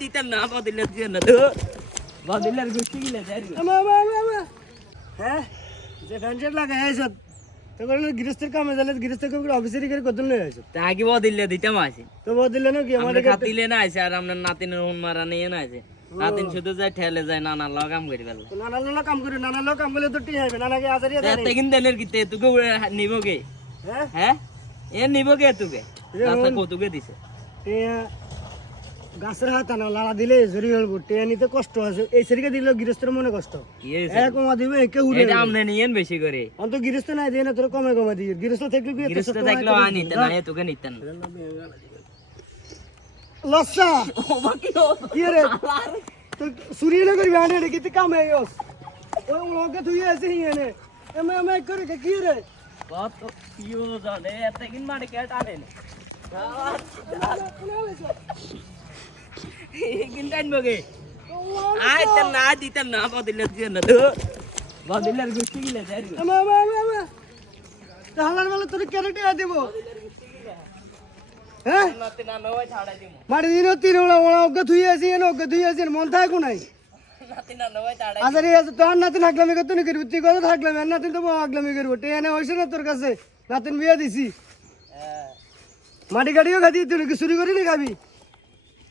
দিতেন না বদিলের দিয়ে না তো বদিলের গুষ্টি গিলে যাই হ্যাঁ যে ফ্যানচেট লাগাই আইছত তো বললো গৃহস্থের কামে যালে গৃহস্থের কামে অফিসারি করে কত লই আইছত তা কি বদিলে দিতাম আছে তো বদিলে না কি আমার আমাদের খাতিলে না আছে আর আপনার নাতিনের হুন মারা নিয়ে না আছে নাতিন শুধু যায় ঠেলে যায় নানা লগ কাম করে ফেলে নানা লোক কাম করে নানা লোক কাম করলে তো টি হবে নানাকে আজারিয়া দেয় এত কিন দেনের কিতে তোকে নিবগে হ্যাঁ হ্যাঁ এ নিবগে তোকে রাস্তা কতুকে দিছে গাছের হাত আনা লাড়া দিলে জরি হল টেয়া নিতে কষ্ট আছে এই সেরিকে দিলে গৃহস্থের মনে কষ্ট কি হইছে এক কমা দিবে একে উড়ে এটা আমনে নিয়েন বেশি করে অন্ত গৃহস্থ নাই দিয়ে না তোর কমে কমে দিয়ে গৃহস্থ থাকলে কি গৃহস্থ থাকলে আনিতে না তোকে নিতেন না লস্সা ও বাকি কি রে তো সুরি না করবি আনে রে কিতে কামে আইস ও লোকে তুই আছে হিনে এমে এমে করে কি রে কত কিও জানে এত কিন মারে কে টানে কিন টাইম বগে আইতে না দিতেন না বদিলের দিয়ে না তো বদিলের গুষ্টি গিলে যাই এমে এমে এমে হালার বেলা তোর ক্যারেটে আ দেব হ্যাঁ নাতে না নয় ছাড়াই দিমু মারি দিন তিন ওলা ওলা ওকে তুই আছে এনে ওকে তুই আছে মন থাকু নাই নাতে না নয় ছাড়াই আজারি আছে তোর নাতিন আগলামি করতে নি করবি তুই কত থাকলাম আর নাতিন তো আগলামি করবো টেনে হইছে না তোর কাছে নাতিন বিয়া দিছি মাটি গাড়িও খাদি তুই কি চুরি করি নি খাবি